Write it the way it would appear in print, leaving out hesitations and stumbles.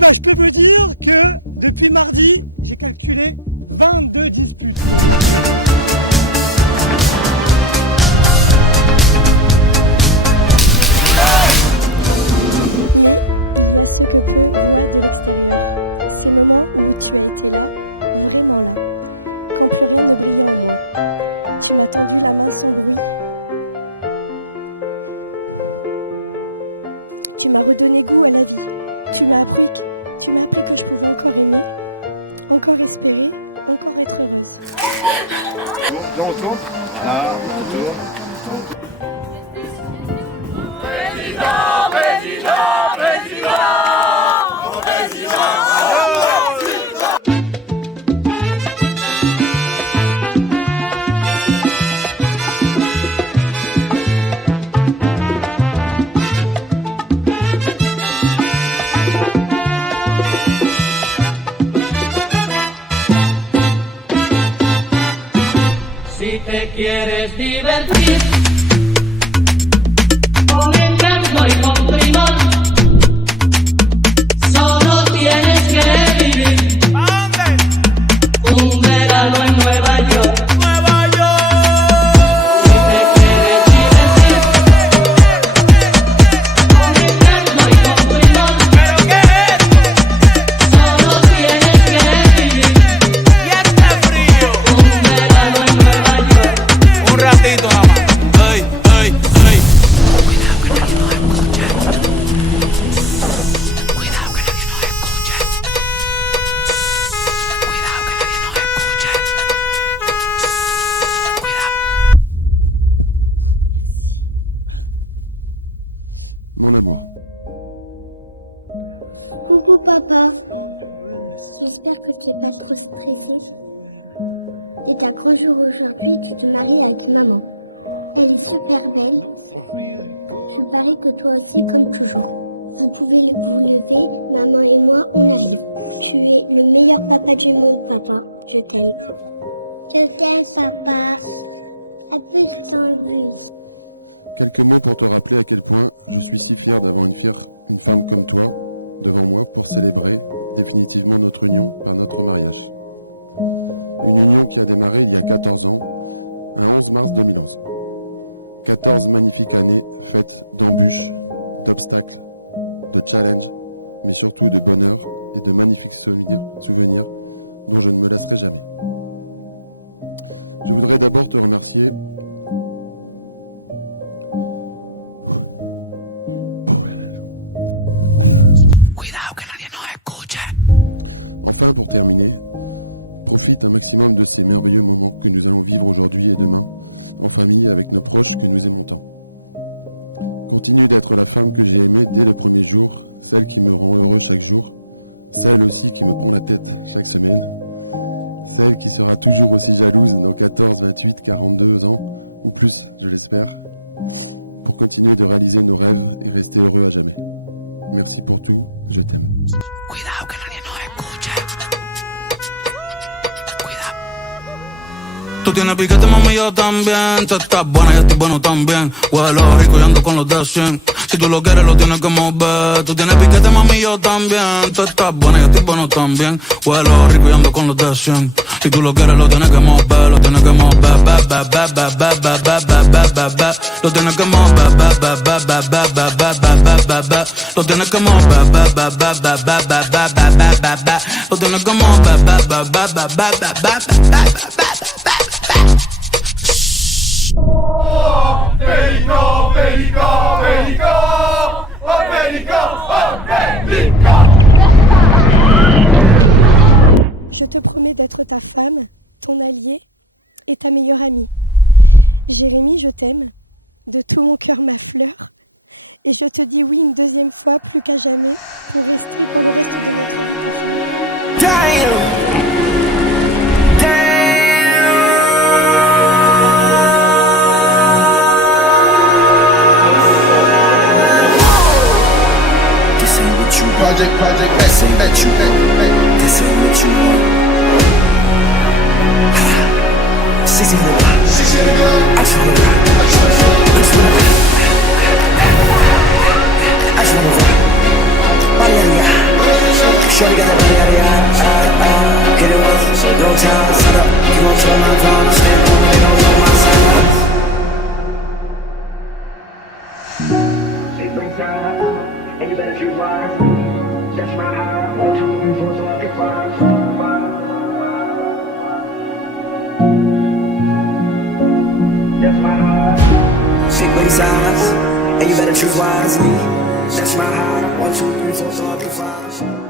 bah, je peux vous dire que depuis mardi, j'ai calculé 22 disputes. Tu m'as redonné goût à la vie. Tu m'as appris que je pouvais encore aimer, encore espérer, encore être heureuse. Là on tourne. Là on tourne. Président, président, président, président. Si te quieres divertir con encanto y con primor, solo tienes que vivir un verano en Nueva York. Nueva York. Si te quieres divertir con encanto y con primor, ¿Pero qué es? solo tienes que vivir Ya está frío. un verano en Nueva York. Un ratito nada más. Ey, ey, ey. Cuidado que nadie nos escuche. Cuidado que nadie nos escuche. Cuidado que nadie nos escuche. Cuidado. Mon amour. Coucou papa. J'espère que tu n'es pas trop stressé. C'est ta grand jour aujourd'hui, tu te maries avec maman. Elle est super belle. Je parie que toi aussi, comme toujours. Vous pouvez vous lever, maman et moi, on arrive. Tu es le meilleur papa du monde, papa. Je t'aime. Je t'aime, papa. Après, j'attends plus. Quelques mots pour te rappeler à quel point je suis si fier d'avoir une femme comme toi devant moi pour célébrer définitivement notre union par notre mariage. Une union qui a démarré il y a 14 ans, le 11 mars 2011. 14 magnifiques années faites d'embûches, d'obstacles, de challenges, mais surtout de bonheur et de magnifiques souvenirs dont je ne me lasserai jamais. Je voudrais d'abord te remercier Cuidado que nadie nos escuche. Enfin, pour terminer, profite un maximum de ces merveilleux moments que nous allons vivre aujourd'hui et demain, en famille, avec nos proches que nous aimons tant. Continue d'être la femme que j'ai aimée dès le premier jour, celle qui me rend heureux chaque jour, celle aussi qui me prend la tête chaque semaine, celle qui sera toujours aussi jalouse dans 14, 28, 42 ans, ou plus, je l'espère, pour continuer de réaliser nos rêves et rester heureux à jamais. Merci pour tout, je t'aime. Cuidado que nadie nos escuche. Cuidado. Tú tienes piquete, mami, yo también. Tú estás buena, yo estoy bueno también. Huele rico y ando con los de 100. Si tú lo quieres, lo tienes que mover. Tú tienes piquete, mami, yo también. Tú estás buena, yo estoy bueno también. Huele rico y ando con los de 100. Si tú lo quieres, lo tienes que mover. Lo tienes que mover. Lo tienes que mover. Lo tienes que mover. Lo tienes que Pélican, pélican, pélican. Oh, pélican, oh, pélican. Je te promets d'être ta femme, ton allié et ta meilleure amie. Jérémy, je t'aime. De tout mon cœur, ma fleur. Et je te dis oui une deuxième fois, plus qu'à jamais. Project, this ain't what you want. This ain't what you want. 60 in the block. I just wanna rock. I just wanna rock. I just wanna rock. Valeria. Shorty got that body, get it with no time, set up. You gon' show my drama, stand on it, don't know my silence. She brings time, and you better choose wise. That's my high, 1, 2, 3, 4, so I can find. That's my high. She brings size, and you better choose wisely. That's my high, 1, 2, 3, 4, so I can find.